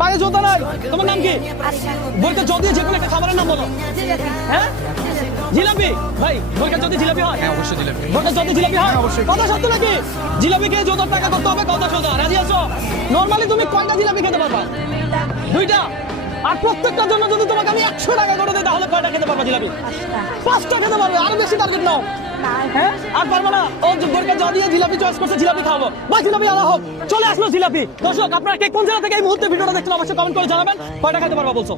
পায়ে জুতা নাই। তোমার নাম কি? বলতে যদি যে কোনো একটা খাবারের নাম বলো। হ্যাঁ জিলাপি। ভাই বলতে যদি জিলাপি হয়? হ্যাঁ অবশ্যই জিলাপি। বলতে যদি জিলাপি হয় কথা সত্য নাকি? জিলাপি খেয়ে জুতার টাকা করতে হবে কথা সোজা, রাজি আছো? নরমালি তুমি কয়টা জিলাপি খেতে পারবা? 2টা। আর প্রত্যেকটার জন্য যদি তোমাকে আমি 100 টাকা করে দিই তাহলে কয়টা খেতে পারবা জিলাপি? 5টা খেতে পারবে। আরো বেশি টার্গেট নাও। হ্যাঁ আর পারবো না। ও বোরকা যা দিয়ে জিলাপি চয়েস করছে, জিলাপি খাবো। বা জিলাপি আলা হোক, চলে আসলো জিলাপি। দর্শক আপনারা কে কোন জায়গা থেকে এই মুহূর্তে ভিডিওটা দেখছেন অবশ্যই কমেন্ট করে জানাবেন। কয়টা খেতে পারবা বলছো?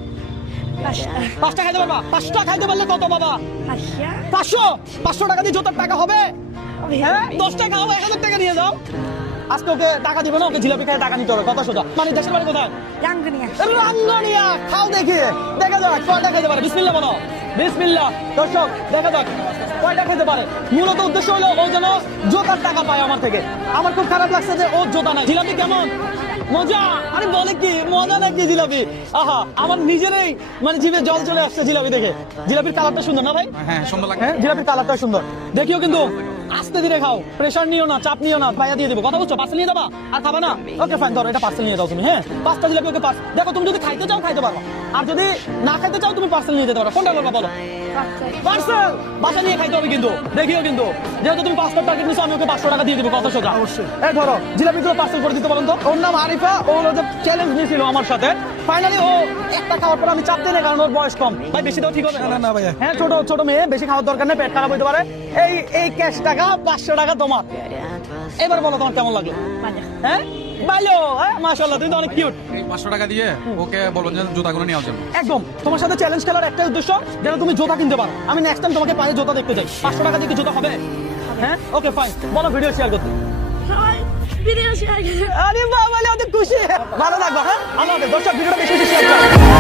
5টা খাইতে পারবা? 5টা খাইতে পারলে কত বাবা? 500। 500 টাকা দিয়ে জুতার টাকা হবে? হ্যাঁ 10টা খাও, 1000 টাকা নিয়ে যাও। আজকে ওকে টাকা দিবে না, ওকে জিলাপি খেয়ে টাকা নিতে হবে কথা সোজা। মানে দেশের বাড়ি কোথায়? রাঙ্গুনিয়া। খাও দেখি, দেখা যাক কয়টা খেতে পারে। বিসমিল্লাহ বলো। বিসমিল্লাহ। দর্শক দেখা যাক কয়টা খেতে পারে। মূলত উদ্দেশ্য হলো ও যেন জোতার টাকা পায় আমার থেকে। আমার খুব খারাপ লাগছে যে ও জোতা নাই। জিলাপি কেমন? মজা। আরে বলে কি মজা নাকি জিলাপি? আহা আমার নিজেরই মানে জিভে জল চলে আসছে জিলাপি দেখে। জিলাপির কালারটা সুন্দর না ভাই? হ্যাঁ সুন্দর লাগে। হ্যাঁ জিলাপির কালারটা সুন্দর। দেখিও কিন্তু আস্তে ধীরে খাও, প্রেসার নিও না, চাপ নিও না। ভাইয়া দিয়ে দেবো কথা বলছো? পার্সেল নিয়ে যাবা? আর খাবা না? ওকে ফাইন, ধরো এটা পার্সেল নিয়ে যাও তুমি। হ্যাঁ 5টা জিলাপি ওকে পার্সেল। দেখো তুমি যদি খাইতে চাও খাইতে পারো, আর যদি না খাইতে চাও তুমি পার্সেল নিয়ে যেতে পারো। কোনটা করবা বলো? পার্সেল। বাসা নিয়ে খাইতে হবে কিন্তু, দেখিও কিন্তু যেহেতু তুমি 5টা টার্গেট নিছো আমি ওকে 500 টাকা দিয়ে দেবো কথা সোজা। অবশ্যই। এই ধরো জিলাপিগুলো পার্সেল করে দিতে পারেন তো। ওর নাম আরিফা। ও হলো যে চ্যালেঞ্জ নিয়েছিল আমার সাথে। ফাইনালি ও একটা খাওয়ার পর আমি চাপ দিই না, কারণ ওর বয়স কম। ভাই বেশি দাও ঠিক হবে না ভাইয়া। হ্যাঁ ছোট মেয়ে, বেশি খাওয়ার দরকার নেই, পেট খারাপ হইতে পারে। এই ক্যাশ টাকা 500 টাকা তোমার। এবার বলো তোমার কেমন লাগলো? হ্যাঁ ভালো। হ্যাঁ মাশাআল্লাহ, তুমি তো অনেক কিউট। এই 500 টাকা দিয়ে ওকে বলবেন যে জুতাগুলো নিয়ে আসবেন। একদম তোমার সাথে চ্যালেঞ্জ খেলার একটাই উদ্দেশ্য যেন তুমি জুতা কিনতে পারো। আমি নেক্সট টাইম তোমাকে পায়ে জুতা দেখতে চাই। 500 টাকা দিয়ে কি জুতা হবে? হ্যাঁ ওকে ফাইন, বলো ভিডিও শেয়ার করতে। আরে বাবা অনেক খুশি। ভালো লাগবে। হ্যাঁ আল্লাহ হাফেজ। দর্শক ভিডিওটা বেশি বেশি শেয়ার করো।